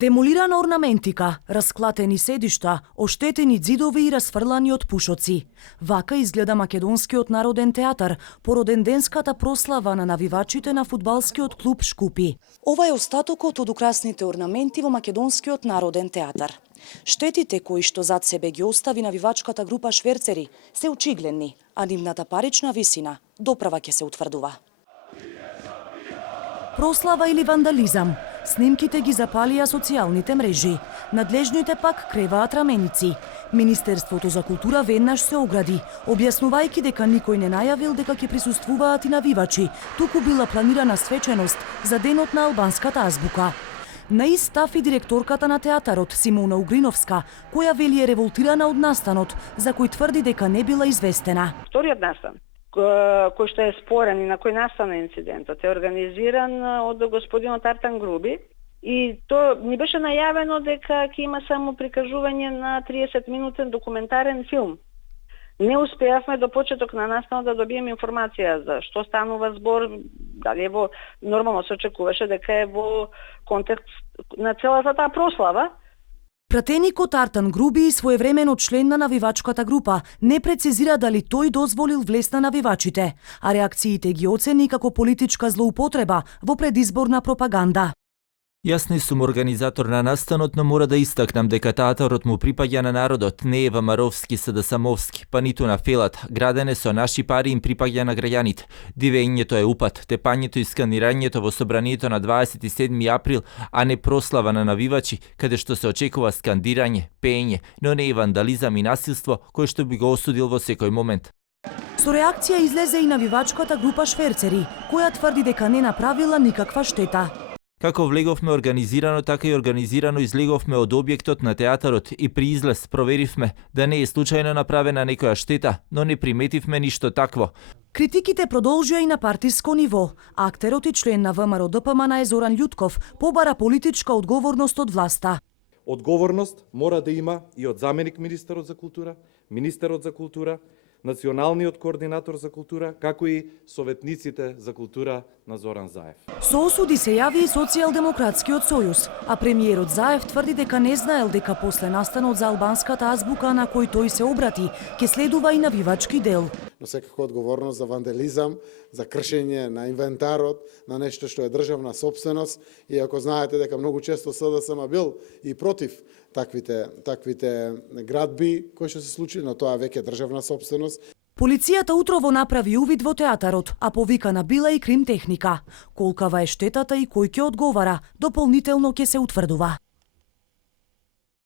Демолирана орнаментика, расклатени седишта, оштетени ѕидови и расфрлани од пушоци. Вака изгледа Македонскиот народен театар по роденденската прослава на навивачите на фудбалскиот клуб Шкупи. Ова е остатокот од украсните орнаменти во Македонскиот народен театар. Штетите кои што зад себе ги остави навивачката група шверцери се очигледни, а нивната парична висина доправа ќе се утврдува. Прослава или вандализам? Снимките ги запалија социјалните мрежи. Надлежните пак креваат раменици. Министерството за култура веднаш се огради, објаснувајќи дека никој не најавил дека ќе присуствуваат и навивачи, туку била планирана свеченост за денот на албанската азбука. На ист став и директорката на театарот Симона Угриновска, која вели е револтирана од настанот, за кој тврди дека не била известена. Вториот настан, кој што е спорен и на кој настана инцидентот, е организиран од господинот Артан Груби и то ни беше најавено дека ќе има само прикажување на 30-минутен документарен филм. Не успеавме до почеток на настанот да добиеме информација за што станува збор, дали е во нормално се очекуваше дека е во контекст на целата таа прослава. Пратеникот Артан Груби и своевремено член на навивачката група не прецизира дали тој дозволил влез на навивачите, а реакциите ги оцени како политичка злоупотреба во предизборна пропаганда. Јас не сум организатор на настанот, но мора да истакнам дека театарот му припаѓа на народот, не е Вамаровски, Садасамовски, па ниту на Фелат. Градене со наши пари им припаѓа на граѓаните. Дивењето е упат, тепањето и сканирањето во собранието на 27 април, а не прослава на навивачи, каде што се очекува скандирање, пеење, но не и вандализам и насилство, кој што би го осудил во секој момент. Со реакција излезе и навивачката група шверцери, која тврди дека не направила никаква штета. Како влеговме организирано, така и организирано излеговме од објектот на театарот и при излез проверивме да не е случајно направена некоја штета, но не приметивме ништо такво. Критиките продолжија и на партиско ниво. Актерот и член на ВМРО ДПМН Зоран Љутков побара политичка одговорност од власта. Одговорност мора да има и од заменик министерот за култура, министерот за култура, националниот координатор за култура, како и советниците за култура на Зоран Заев. Со осуди се јави и Социјалдемократскиот сојуз, а премиерот Заев тврди дека не знаел дека после настанот за албанската азбука на кој тој се обрати, ќе следува и навивачки дел. Но секако одговорност за вандализам, за кршење на инвентарот, на нешто што е државна сопственост, и ако знаете дека многу често СДСМ бил и против таквите градби кои што се случили, но тоа веќе државна сопственост. Полицијата утрово направи увид во театарот, а повикана била и крим техника. Колкава е штетата и кој ќе одговара, дополнително ќе се утврдува.